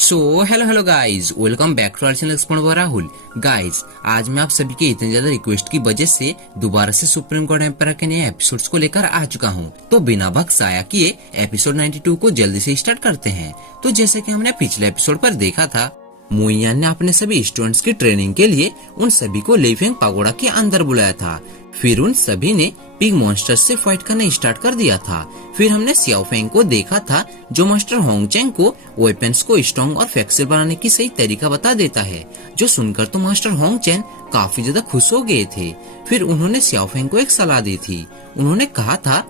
So hello guys, welcome back to our channel explore by Rahul. Guys, आज मैं आप सभी के इतने ज्यादा रिक्वेस्ट की वजह से दोबारा से सुप्रीम कोर्ट एम्पायर के नए एपिसोड्स को लेकर आ चुका हूँ। तो बिना वक्त जाया किए एपिसोड 92 को जल्दी से स्टार्ट करते हैं। तो जैसे कि हमने पिछले एपिसोड पर देखा था, मुइयान ने अपने सभी स्टूडेंट्स की ट्रेनिंग के लिए उन सभी को लेफेंग पगोड़ा के अंदर बुलाया था। फिर उन सभी ने पिग मॉन्स्टर्स से फाइट करना स्टार्ट कर दिया था। फिर हमने सियाओफेंग को देखा था, जो मास्टर होंगचेंग को वेपन्स को स्ट्रॉन्ग और फ्लेक्सिबल बनाने की सही तरीका बता देता है, जो सुनकर तो मास्टर होंगचेंग काफी ज्यादा खुश हो गए थे। फिर उन्होंने सियाओफेंग को एक सलाह दी थी। उन्होंने कहा था,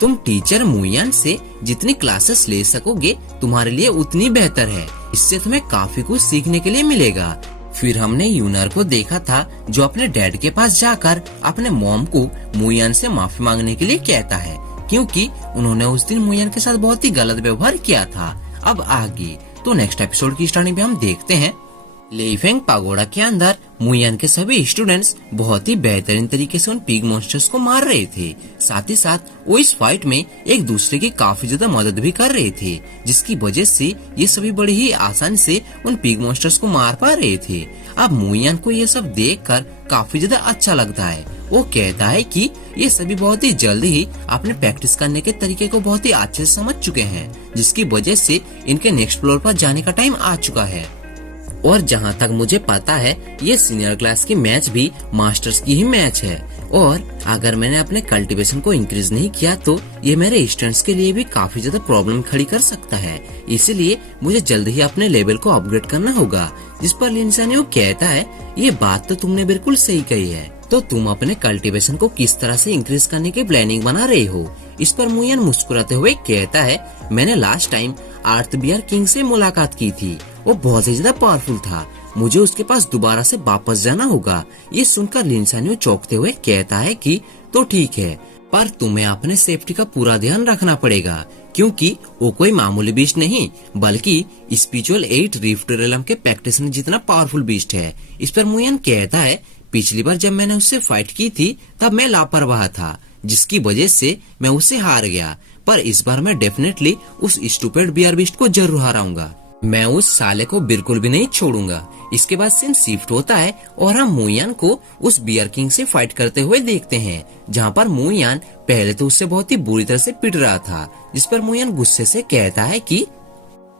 तुम टीचर मुइयान से जितनी क्लासेस ले सकोगे तुम्हारे लिए उतनी बेहतर है। इससे तुम्हें काफी कुछ सीखने के लिए मिलेगा। फिर हमने यूनर को देखा था, जो अपने डैड के पास जाकर अपने मॉम को मुइयान से माफी मांगने के लिए कहता है, क्योंकि उन्होंने उस दिन मुइयान के साथ बहुत ही गलत व्यवहार किया था। अब आगे तो नेक्स्ट एपिसोड की स्टार्टिंग पे हम देखते हैं, लेफेंग पगोड़ा के अंदर मुइयान के सभी स्टूडेंट्स बहुत ही बेहतरीन तरीके से उन पिग मॉन्स्टर्स को मार रहे थे। साथ ही साथ वो इस फाइट में एक दूसरे की काफी ज्यादा मदद भी कर रहे थे, जिसकी वजह से ये सभी बड़ी ही आसानी से उन पिग मॉन्स्टर्स को मार पा रहे थे। अब मुइयान को ये सब देखकर काफी ज्यादा अच्छा लगता है। वो कहता है कि ये सभी बहुत ही जल्द ही अपने प्रैक्टिस करने के तरीके को बहुत ही अच्छे से समझ चुके हैं, जिसकी वजह से इनके नेक्स्ट फ्लोर पर जाने का टाइम आ चुका है। और जहाँ तक मुझे पता है, ये सीनियर क्लास की मैच भी मास्टर्स की ही मैच है। और अगर मैंने अपने कल्टीवेशन को इंक्रीज नहीं किया तो ये मेरे स्टूडेंट्स के लिए भी काफी ज्यादा प्रॉब्लम खड़ी कर सकता है। इसीलिए मुझे जल्द ही अपने लेवल को अपग्रेड करना होगा। जिस पर लिनसानियो कहता है, ये बात तो तुमने बिल्कुल सही कही है। तो तुम अपने कल्टीवेशन को किस तरह से इंक्रीज करने की प्लानिंग बना रहे हो? इस पर मुइयान मुस्कुराते हुए कहता है, मैंने लास्ट टाइम आर्थ बियर किंग से मुलाकात की थी। वो बहुत ही ज्यादा पावरफुल था। मुझे उसके पास दोबारा से वापस जाना होगा। ये सुनकर लिनसानियो चौंकते हुए कहता है कि तो ठीक है, पर तुम्हें अपने सेफ्टी का पूरा ध्यान रखना पड़ेगा, क्योंकि वो कोई मामूली बीस्ट नहीं बल्कि स्पिरिचुअल 8 रिफ्ट रेलम के प्रैक्टिशनर जितना पावरफुल बीस्ट है। इस पर मुइयान कहता है, पिछली बार जब मैंने उससे फाइट की थी तब मैं लापरवाह था, जिसकी वजह से मैं उससे हार गया। पर इस बार मैं डेफिनेटली उस स्टूपिड बियर बीस्ट को जरूर हराऊंगा। मैं उस साले को बिल्कुल भी नहीं छोड़ूंगा। इसके बाद सीन शिफ्ट होता है और हम मुइयान को उस बियर किंग से फाइट करते हुए देखते हैं, जहाँ पर मुइयान पहले तो उससे बहुत ही बुरी तरह से पिट रहा था। जिस पर मुइयान गुस्से से कहता है कि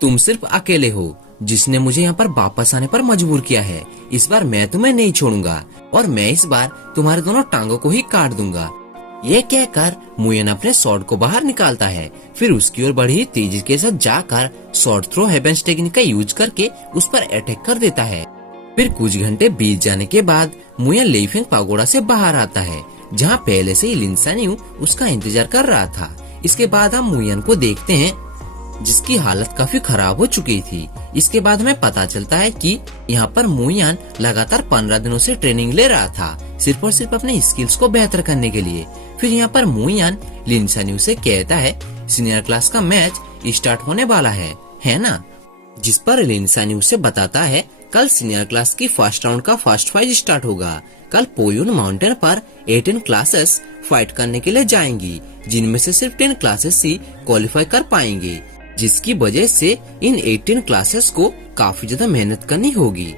तुम सिर्फ अकेले हो जिसने मुझे यहाँ पर वापस आने पर मजबूर किया है। इस बार मैं तुम्हें नहीं छोड़ूंगा और मैं इस बार तुम्हारे दोनों टांगों को ही काट दूंगा। ये कहकर मुइयान अपने स्वॉर्ड को बाहर निकालता है। फिर उसकी ओर बड़ी तेजी के साथ जाकर स्वॉर्ड थ्रो हेवेंस टेक्निक का यूज करके उस पर अटैक कर देता है। फिर कुछ घंटे बीत जाने के बाद मुइयान लेफेंग पगोड़ा से बाहर आता है, जहाँ पहले से ही लिनसानियो उसका इंतजार कर रहा था। इसके बाद हम मुइयान को देखते हैं, जिसकी हालत काफी खराब हो चुकी थी। इसके बाद हमें पता चलता है कि यहाँ पर मुइयान लगातार 15 दिनों से ट्रेनिंग ले रहा था, सिर्फ और सिर्फ अपने स्किल्स को बेहतर करने के लिए। फिर यहाँ पर मुइयान लिनसानियो से कहता है, सीनियर क्लास का मैच स्टार्ट होने वाला है ना? जिस पर लिनसानियो से बताता है, कल सीनियर क्लास की फर्स्ट राउंड का फर्स्ट फाइट स्टार्ट होगा। कल पोयुन माउंटेन पर 18 क्लासेस फाइट करने के लिए जाएंगी, जिनमें से सिर्फ 10 क्लासेस ही क्वालिफाई कर पाएंगे, जिसकी वजह से इन 18 क्लासेस को काफी ज्यादा मेहनत करनी होगी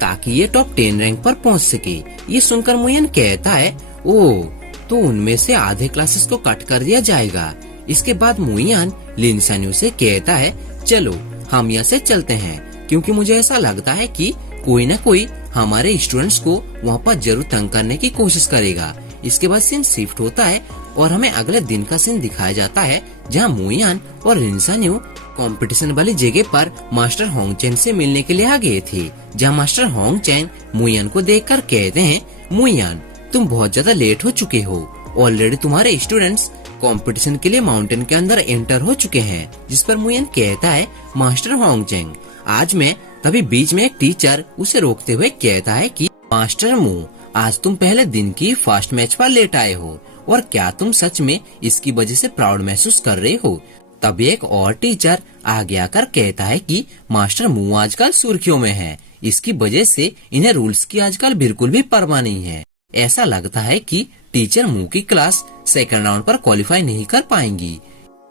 ताकि ये टॉप 10 रैंक पर पहुंच सके। ये सुनकर मुइयान कहता है, ओह, तो उनमें से आधे क्लासेस को कट कर दिया जाएगा। इसके बाद मुइयान लिनसानियो से कहता है, चलो हम यहाँ से चलते हैं, क्योंकि मुझे ऐसा लगता है कि कोई न कोई हमारे स्टूडेंट्स को वहाँ पर जरूर तंग करने की कोशिश करेगा। इसके बाद सीन शिफ्ट होता है और हमें अगले दिन का सीन दिखाया जाता है, जहाँ मुइयान और लिनसानियो कंपटीशन वाली जगह पर मास्टर होंगचेंग से मिलने के लिए आ गए थे। जहाँ मास्टर होंगचेंग मुइयान को देखकर कहते हैं, मुइयान, तुम बहुत ज्यादा लेट हो चुके हो। ऑलरेडी तुम्हारे स्टूडेंट्स कंपटीशन के लिए माउंटेन के अंदर एंटर हो चुके हैं। जिस पर मुइयान कहता है, मास्टर होंगचेंग, आज मैं तभी बीच में एक टीचर उसे रोकते हुए कहता है कि मास्टर मू, आज तुम पहले दिन की फर्स्ट मैच पर लेट आए हो, और क्या तुम सच में इसकी वजह से प्राउड महसूस कर रहे हो? तभी एक और टीचर आगे आकर कहता है कि मास्टर मू आजकल सुर्खियों में है, इसकी वजह से इन्हें रूल्स की आजकल बिल्कुल भी परवाह नहीं है। ऐसा लगता है कि टीचर मू की क्लास सेकंड राउंड पर क्वालिफाई नहीं कर पाएंगी।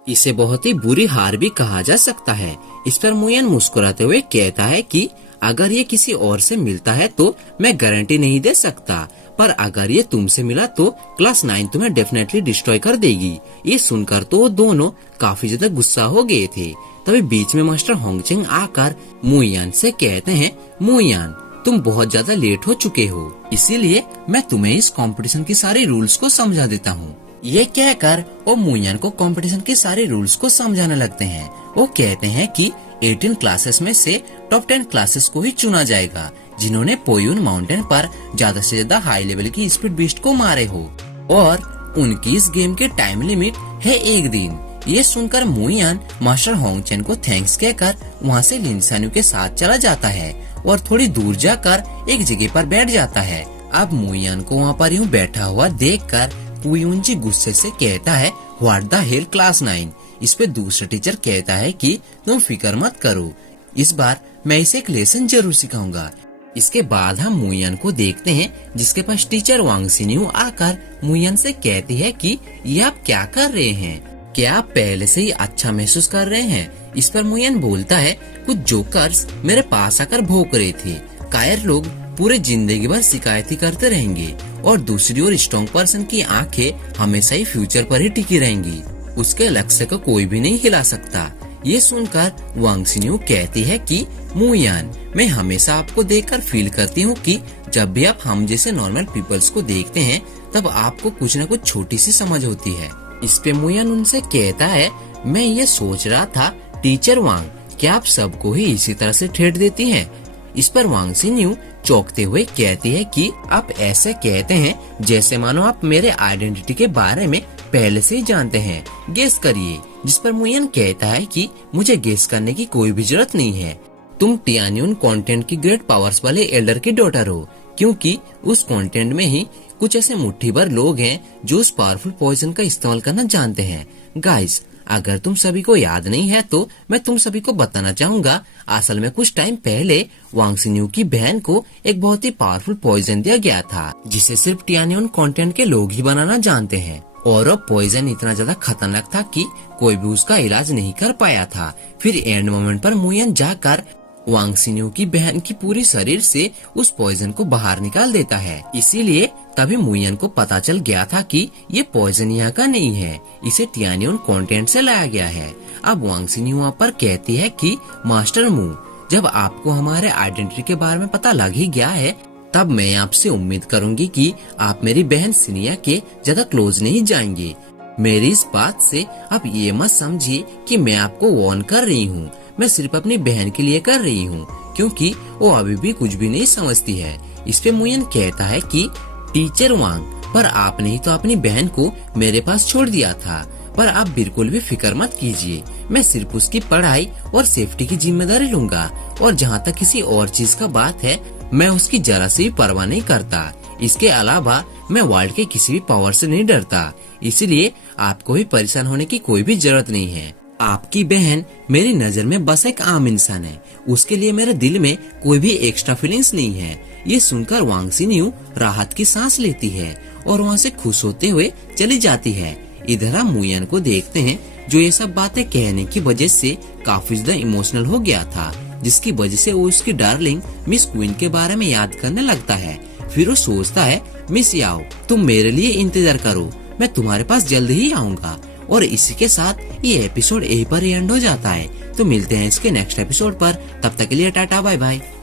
इसे बहुत ही बुरी हार भी कहा जा सकता है। इस पर मुयन मुस्कुराते हुए कहता है कि अगर ये किसी और से मिलता है तो मैं गारंटी नहीं दे सकता, पर अगर ये तुमसे मिला तो क्लास 9 तुम्हें डेफिनेटली डिस्ट्रॉय कर देगी। ये सुनकर तो वो दोनों काफी ज्यादा गुस्सा हो गए थे। तभी बीच में मास्टर होंगचेंग आकर मुयान से कहते हैं, मुयान तुम बहुत ज्यादा लेट हो चुके हो, इसीलिए मैं तुम्हें इस कंपटीशन की सारे रूल्स को समझा देता हूँ। ये कहकर वो मुयान को कंपटीशन के सारे रूल्स को समझाने लगते हैं। वो कहते हैं कि 18 क्लासेस में से टॉप 10 क्लासेस को ही चुना जाएगा जिन्होंने पोयुन माउंटेन पर ज्यादा से ज्यादा हाई लेवल की स्पीड बीस्ट को मारे हो, और उनकी इस गेम के टाइम लिमिट है 1 दिन। ये सुनकर मुयान मास्टर होंगचेन को थैंक्स कहकर वहाँ से लिन शान्यू के साथ चला जाता है और थोड़ी दूर जाकर एक जगह पर बैठ जाता है। अब मुयान को वहाँ पर यूँ बैठा हुआ देखकर पुयुनजी गुस्से से कहता है, व्हाट द हेल क्लास 9। इस पे दूसरा टीचर कहता है कि तुम फिक्र मत करो, इस बार मैं इसे एक लेसन जरूर सिखाऊंगा। इसके बाद हम मुयान को देखते हैं जिसके पास टीचर वांग सिन्यू आकर मुयान से कहती है कि ये आप क्या कर रहे हैं, क्या आप पहले से ही अच्छा महसूस कर रहे हैं। इस पर मुयान बोलता है, कुछ जोकर्स मेरे पास आकर भौंक रहे थे, कायर लोग पूरे जिंदगी भर शिकायत ही करते रहेंगे, और दूसरी ओर स्ट्रॉन्ग पर्सन की आंखें हमेशा ही फ्यूचर पर ही टिकी रहेंगी, उसके लक्ष्य को कोई भी नहीं हिला सकता। ये सुनकर वांग सिन्यू कहती है कि मुयान मैं हमेशा आपको देखकर फील करती हूँ कि जब भी आप हम जैसे नॉर्मल पीपल्स को देखते हैं तब आपको कुछ न कुछ छोटी सी समझ होती है। इस पे मुयान उनसे कहता है, मैं ये सोच रहा था टीचर वांग क्या आप सबको ही इसी तरह से ट्रीट देती हैं। इस पर वांग सिन्यू चौंकते हुए कहती है कि आप ऐसे कहते हैं जैसे मानो आप मेरे आइडेंटिटी के बारे में पहले से ही जानते हैं, गेस करिए। जिस पर मुयान कहता है कि मुझे गेस करने की कोई भी जरूरत नहीं है, तुम टियान्यून कॉन्टेंट की ग्रेट पावर्स वाले एल्डर की डॉटर हो, क्योंकि उस कॉन्टेंट में ही कुछ ऐसे मुट्ठी भर लोग हैं जो उस पावरफुल पॉइजन का इस्तेमाल करना जानते हैं। गाइस, अगर तुम सभी को याद नहीं है तो मैं तुम सभी को बताना चाहूंगा, असल में कुछ टाइम पहले वांग सिन्यू की बहन को एक बहुत ही पावरफुल पॉइजन दिया गया था जिसे सिर्फ टियान्यून कॉन्टेंट के लोग ही बनाना जानते हैं, और वो पॉइजन इतना ज्यादा खतरनाक था कि कोई भी उसका इलाज नहीं कर पाया था। फिर एंड मोमेंट पर मुयान जाकर वांग सिन्यू की बहन की पूरी शरीर से उस पॉइजन को बाहर निकाल देता है, इसीलिए तभी मुयान को पता चल गया था कि ये पॉइजन यहाँ का नहीं है, इसे टियान्यून कॉन्टेंट से लाया गया है। अब वांग सिन्यू वहाँ पर कहती है कि मास्टर मू, जब आपको हमारे आइडेंटिटी के बारे में पता लग ही गया है तब मैं आपसे उम्मीद करूंगी कि आप मेरी बहन सिनिया के ज्यादा क्लोज नहीं जाएंगे। मेरी इस बात से आप ये मत समझिए कि मैं आपको वार्न कर रही हूँ, मैं सिर्फ अपनी बहन के लिए कर रही हूँ, क्योंकि वो अभी भी कुछ भी नहीं समझती है। इस पे मुयान कहता है कि टीचर वांग, पर आपने ही तो अपनी बहन को मेरे पास छोड़ दिया था, पर आप बिल्कुल भी फिक्र मत कीजिए, मैं सिर्फ उसकी पढ़ाई और सेफ्टी की जिम्मेदारी लूंगा, और जहाँ तक किसी और चीज का बात है मैं उसकी जरा से भी परवाह नहीं करता। इसके अलावा मैं वर्ल्ड के किसी भी पावर से नहीं डरता, इसलिए आपको भी परेशान होने की कोई भी जरूरत नहीं है। आपकी बहन मेरी नजर में बस एक आम इंसान है, उसके लिए मेरे दिल में कोई भी एक्स्ट्रा फीलिंग्स नहीं है। ये सुनकर वांग सिन्यू राहत की सांस लेती है और वहाँ से खुश होते हुए चली जाती है। इधर हम मुयान को देखते हैं जो ये सब बातें कहने की वजह से काफी ज्यादा इमोशनल हो गया था, जिसकी वजह से वो उसकी डार्लिंग मिस क्वीन के बारे में याद करने लगता है। फिर वो सोचता है, मिस याओ तुम मेरे लिए इंतजार करो, मैं तुम्हारे पास जल्द ही आऊंगा। और इसी के साथ ये एपिसोड यहीं पर एंड हो जाता है। तो मिलते हैं इसके नेक्स्ट एपिसोड पर, तब तक के लिए टाटा बाय बाय।